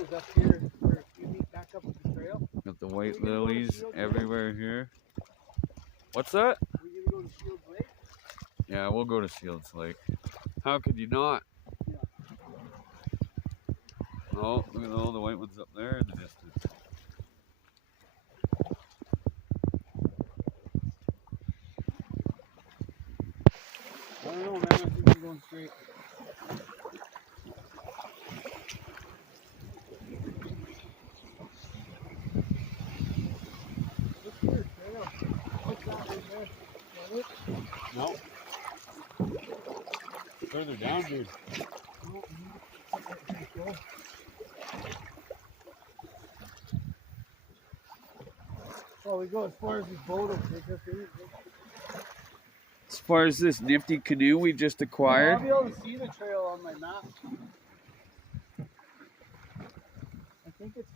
is up here where you meet back up with the trail. Got the white lilies everywhere here. What's that? We're gonna go to Shields Lake. Yeah, we'll go to Shields Lake. How could you not? Yeah. Oh, look at all the white ones up there in the distance. I don't know, man. I think we're going straight. Look here, trail. What's that right there? Is that it? No. Further down, dude. No, no. Oh, we go as far as this boat will take us. As far as this nifty canoe we just acquired. I'll be able to see the trail on my map. I think it's